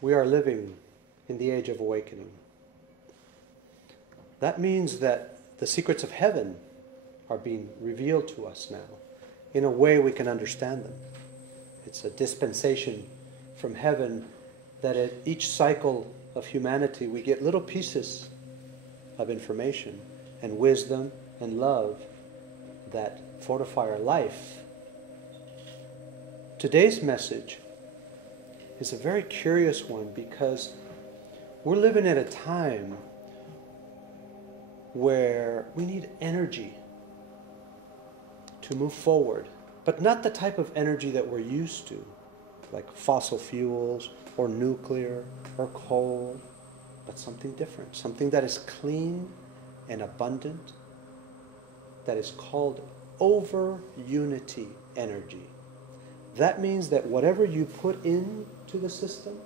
we are living in the age of awakening. That means that the secrets of heaven are being revealed to us now in a way we can understand them. It's a dispensation from heaven that at each cycle of humanity we get little pieces of information and wisdom and love that fortify our life. Today's message is a very curious one because we're living at a time where we need energy to move forward, but not the type of energy that we're used to, like fossil fuels or nuclear or coal, but something different, something that is clean and abundant, that is called over unity energy. That means that whatever you put into the system,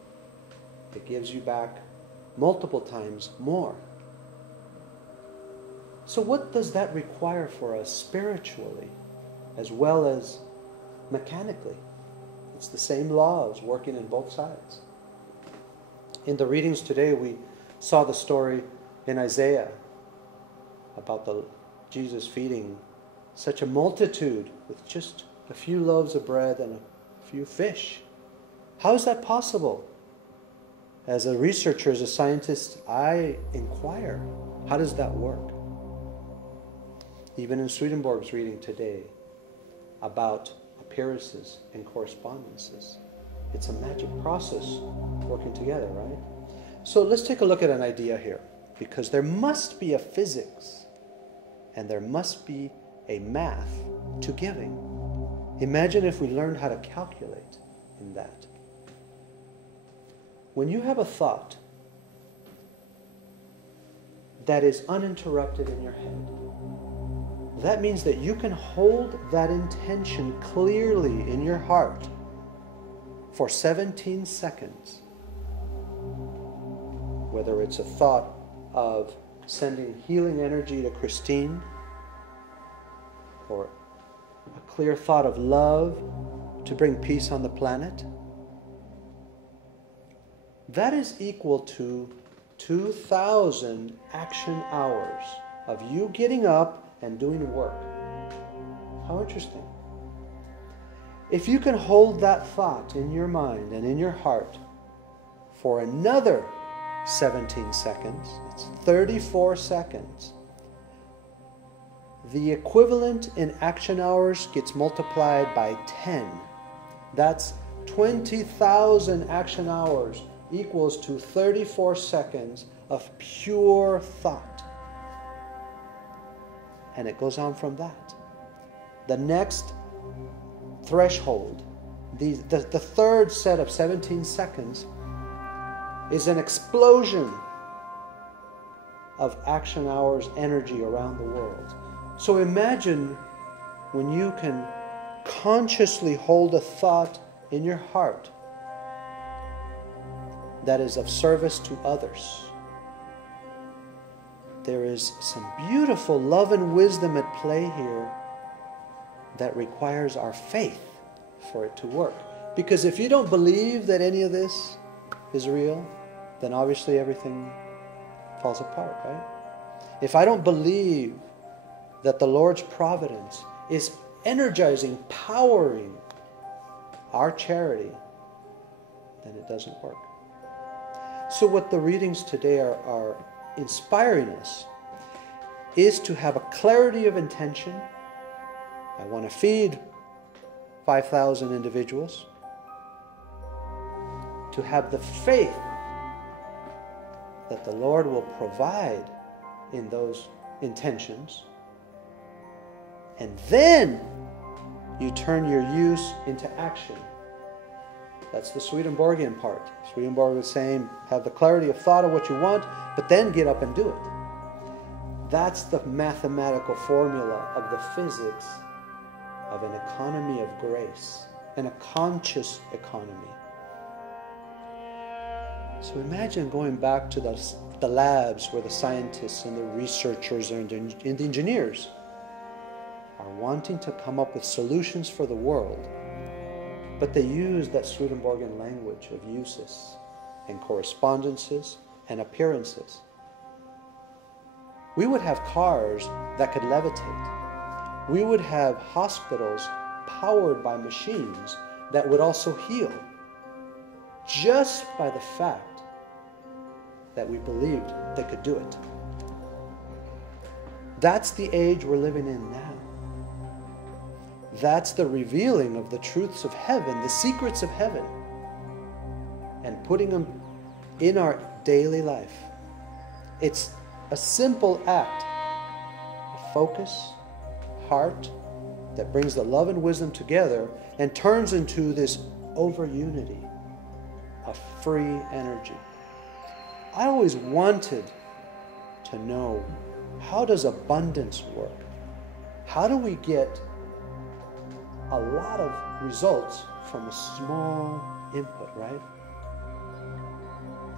it gives you back multiple times more. So what does that require for us spiritually as well as mechanically? It's the same laws working in both sides. In the readings today, we saw the story in Isaiah about Jesus feeding such a multitude with just a few loaves of bread and a few fish. How is that possible? As a researcher, as a scientist, I inquire, how does that work? Even in Swedenborg's reading today about appearances and correspondences. It's a magic process working together, right? So let's take a look at an idea here, because there must be a physics and there must be a math to giving. Imagine if we learned how to calculate in that. When you have a thought that is uninterrupted in your head, that means that you can hold that intention clearly in your heart for 17 seconds. Whether it's a thought of sending healing energy to Christine, or a clear thought of love to bring peace on the planet, that is equal to 2,000 action hours of you getting up and doing work. How interesting. If you can hold that thought in your mind and in your heart for another 17 seconds, it's 34 seconds, the equivalent in action hours gets multiplied by 10. That's 20,000 action hours equals to 34 seconds of pure thought. And it goes on from that. The next threshold, the third set of 17 seconds, is an explosion of action hours energy around the world. So imagine when you can consciously hold a thought in your heart that is of service to others. There is some beautiful love and wisdom at play here that requires our faith for it to work. Because if you don't believe that any of this is real, then obviously everything falls apart, right? If I don't believe that the Lord's providence is energizing, powering our charity, then it doesn't work. So what the readings today are inspiring us is to have a clarity of intention. I want to feed 5,000 individuals. To have the faith that the Lord will provide in those intentions. And then you turn your use into action. That's the Swedenborgian part. Swedenborg was saying, have the clarity of thought of what you want, but then get up and do it. That's the mathematical formula of the physics of an economy of grace, and a conscious economy. So imagine going back to the labs where the scientists and the researchers and the engineers are wanting to come up with solutions for the world, but they use that Swedenborgian language of uses. and correspondences and appearances. We would have cars that could levitate. We would have hospitals powered by machines that would also heal, just by the fact that we believed they could do it. That's the age we're living in now. That's the revealing of the truths of heaven, the secrets of heaven, and putting them in our daily life. It's a simple act of focus, heart, that brings the love and wisdom together and turns into this over-unity of free energy. I always wanted to know, how does abundance work? How do we get a lot of results from a small input, right?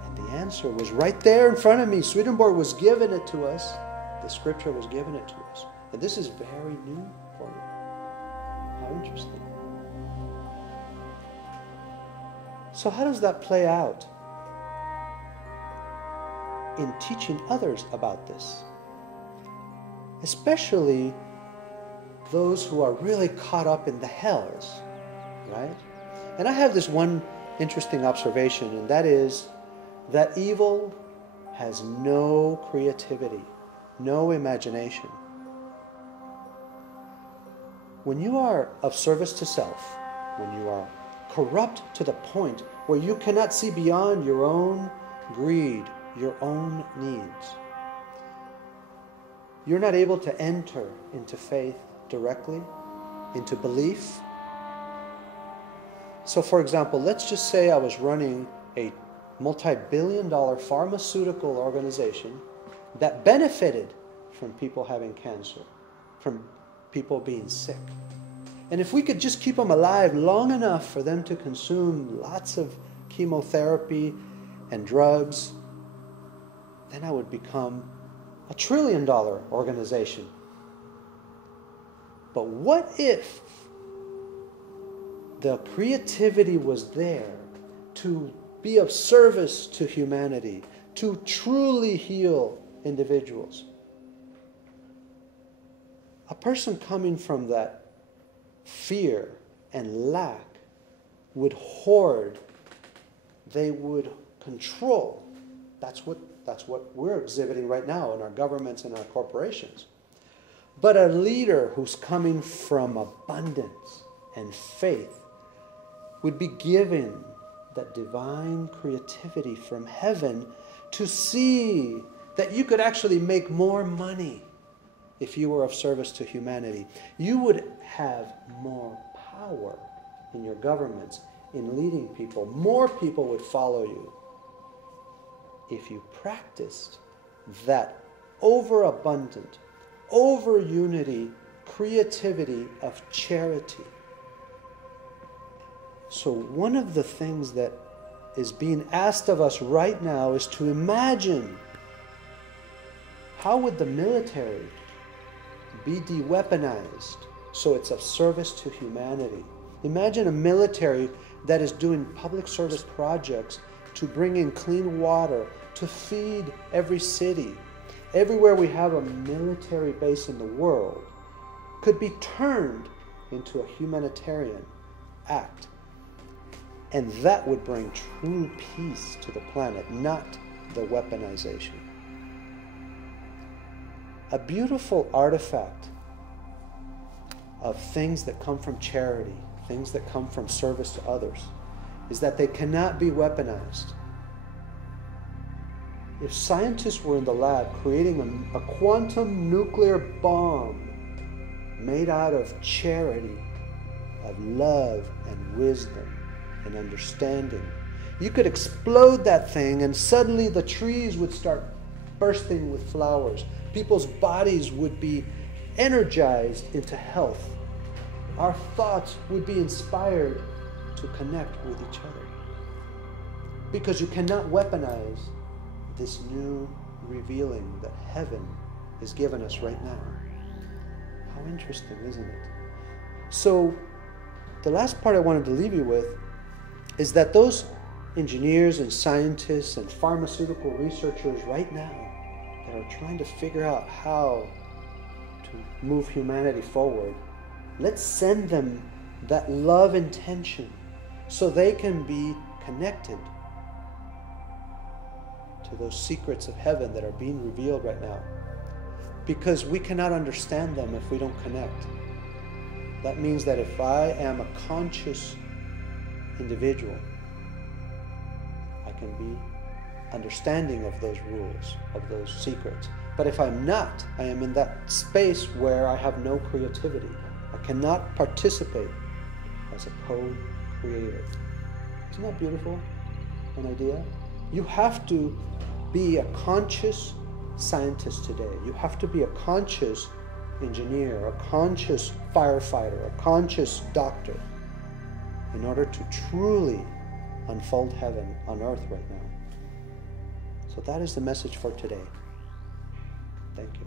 And the answer was right there in front of me. Swedenborg was giving it to us. The scripture was giving it to us. And this is very new for me. How interesting. So how does that play out in teaching others about this? Especially those who are really caught up in the hells, right? And I have this one interesting observation, and that is that evil has no creativity, no imagination. When you are of service to self, when you are corrupt to the point where you cannot see beyond your own greed, your own needs, you're not able to enter into faith directly, into belief. So for example, let's just say I was running a multi-billion-dollar pharmaceutical organization that benefited from people having cancer, from people being sick. And if we could just keep them alive long enough for them to consume lots of chemotherapy and drugs, then I would become a $1 trillion organization. But what if the creativity was there to be of service to humanity, to truly heal individuals? A person coming from that fear and lack would hoard, they would control. That's what we're exhibiting right now in our governments and our corporations. But a leader who's coming from abundance and faith would be given that divine creativity from heaven to see that you could actually make more money if you were of service to humanity. You would have more power in your governments, in leading people. More people would follow you if you practiced that overabundant, over-unity, creativity of charity. So one of the things that is being asked of us right now is to imagine, how would the military be de-weaponized so it's of service to humanity? Imagine a military that is doing public service projects to bring in clean water, to feed every city. Everywhere we have a military base in the world could be turned into a humanitarian act. And that would bring true peace to the planet, not the weaponization. A beautiful artifact of things that come from charity, things that come from service to others, is that they cannot be weaponized. If scientists were in the lab creating a quantum nuclear bomb made out of charity, of love and wisdom and understanding, you could explode that thing and suddenly the trees would start bursting with flowers. People's bodies would be energized into health. Our thoughts would be inspired to connect with each other. Because you cannot weaponize this new revealing that heaven is giving us right now. How interesting, isn't it? So, the last part I wanted to leave you with is that those engineers and scientists and pharmaceutical researchers right now that are trying to figure out how to move humanity forward. Let's send them that love intention so they can be connected to those secrets of heaven that are being revealed right now. Because we cannot understand them if we don't connect. That means that if I am a conscious individual, I can be understanding of those rules, of those secrets. But if I'm not, I am in that space where I have no creativity. I cannot participate as a co-creator. Isn't that beautiful? An idea? You have to be a conscious scientist today. You have to be a conscious engineer, a conscious firefighter, a conscious doctor in order to truly unfold heaven on earth right now. So that is the message for today. Thank you.